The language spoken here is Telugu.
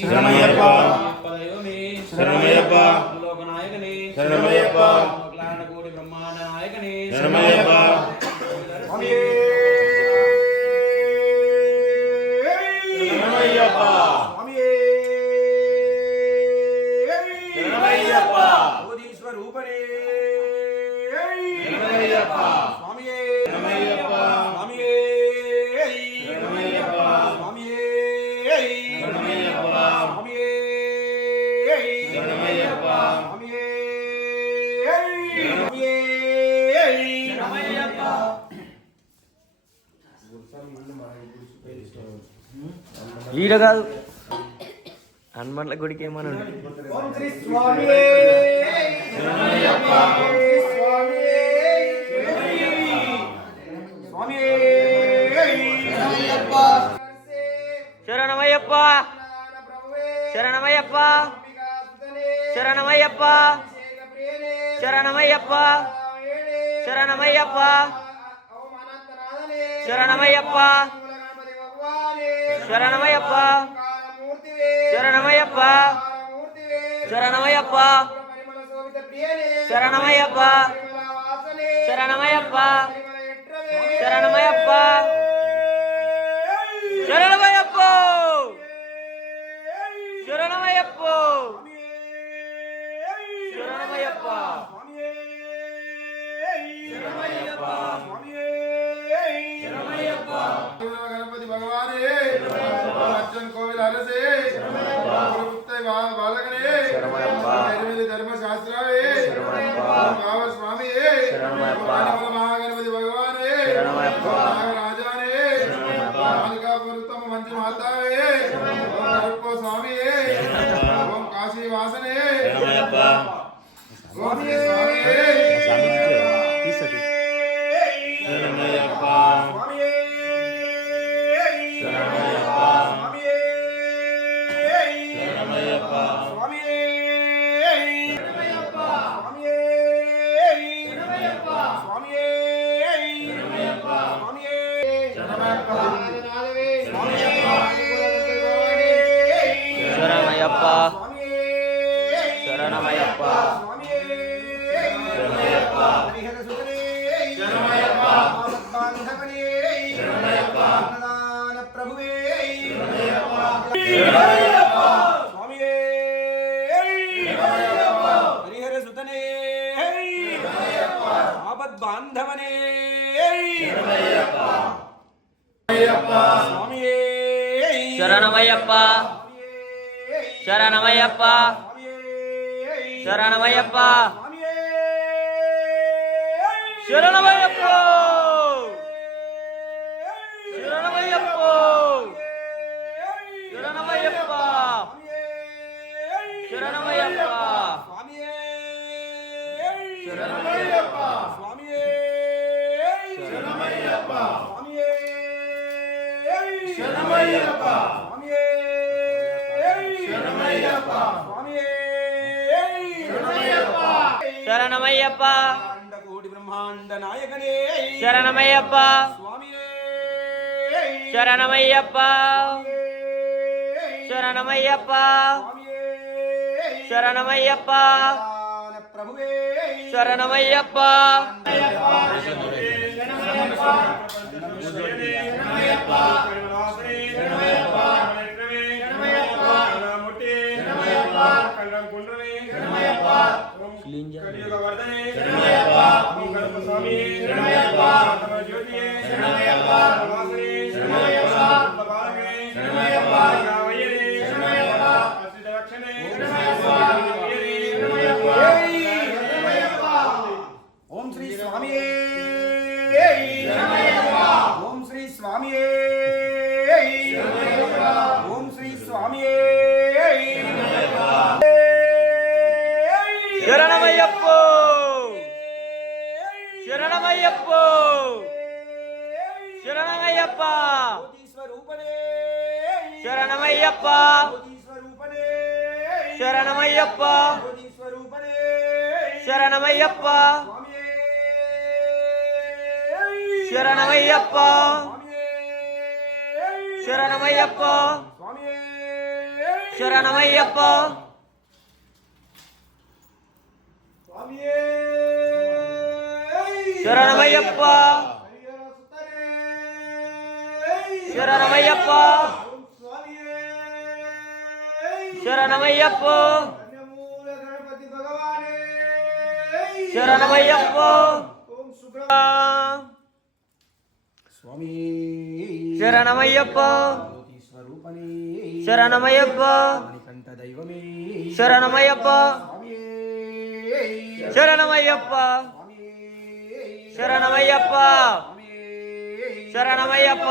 శరణమయ్యప్ప శరణమయ్యప్ప లోకనాయకనే శరణమయ్యప్ప కోటి బ్రహ్మాండ నాయకనే శరణమయ్యప్ప శరణమయ్యప్ప శరణమయ్యప్ప బోధీశ్వరూపనే శరణమయ్యప్ప స్వామియే శరణమయ్యప్ప స్వామియే శరణమయ్యప్ప స్వామియే శరణమయ్యప్ప స్వామియే శరణమయ్యప్ప స్వామియే శరణమయ్యప్ప ఈడ కాదు హనుమన్ల గుడికి ఏమన్నా శరణమయ్యప్ప శరణమయ్యప్ప శరణమయ్యప్ప శరణమయ్యప్ప శరణమయ్యప్ప శరణమయ్యప్ప శరణమయ్యప్ప శరణమయ్యప్ప శరణమయ్యప్ప శరణమయ్యప్ప శరణమయ్యప్ప శరణమయ్యప్ప శరణమయ్యప్ప శరణమయ్యప్ప శరణమయ్యప్ప గణపతి భగవానే అర్జున్ కోవిల్ అరసే బాలకనే ధర్మశాస్త్రావే కావల్ స్వామియే మహాగణపతి భగవానే రాజానే మాలికాపురుత్తమ మంచి మాతావే స్వామియే ఓం కాశీ వాసనే స్వామియే శరణమయ్యప్ప శరణమయ్యప్ప ప్రభువే హరిహర సుతనే ఆపద్ బాంధవనే శరణమయ్యప్ప శరణమయ్యప్ప శరణమయ్యప్ప శరణమయ్యప్ప శరణమయ్యప్ప శరణమయ్యప్ప శరణమయ్యప్ప శరణమయ్యప్ప స్వామియే శరణమయ్యప్ప స్వామియే శరణమయ్యప్ప స్వామియే శరణమయ్యప్ప స్వామియే శరణమయ్యప్ప కోటి బ్రహ్మాండ నాయకనే శరణమయ్యప్ప స్వామియే శరణమయ్యప్ప శరణమయ్యప్ప శరణమయ్యప్ప ప్రభువే శరణమయ్యప్ప ఓం శ్రీ స్వామియే ఓం శ్రీ స్వామియే ఓం శ్రీ స్వామియే శరణమయ్యప్ప శరణమయ్యప్ప శరణమయ్యప్ప శరణమయ్యప్ప శరణమయ్యప్ప శరణమయ్యప్ప శరణమయ్యప్ప శరణమయ్యప్ప ಶರಣಮಯ್ಯಪ್ಪ ಸ್ವಾಮಿಯೇ ಶರಣಮಯ್ಯಪ್ಪ ಹರಿಹರ ಸುತ್ತನೇ ಶರಣಮಯ್ಯಪ್ಪ ಓಂ ಸ್ವಾಮಿಯೇ ಶರಣಮಯ್ಯಪ್ಪ ಕನ್ಯಮೂಲ ಗಣಪತಿ ಭಗವಾನೇ ಶರಣಮಯ್ಯಪ್ಪ ಓಂ ಸುಬ್ರಹ್ಮಣ್ಯ ಸ್ವಾಮಿ ಶರಣಮಯ್ಯಪ್ಪ ಜ್ಯೋತಿ ಸ್ವರೂಪನೇ ಶರಣಮಯ್ಯಪ್ಪ ಮಣಿಕಂಠ ದೈವಮೇ ಶರಣಮಯ್ಯಪ್ಪ ಸ್ವಾಮಿಯೇ ಶರಣಮಯ್ಯಪ್ಪ ಸ್ವಾಮಿಯೇ ಶರಣಮಯ್ಯಪ್ಪ ಸ್ವಾಮಿಯೇ ಶರಣಮಯ್ಯಪ್ಪ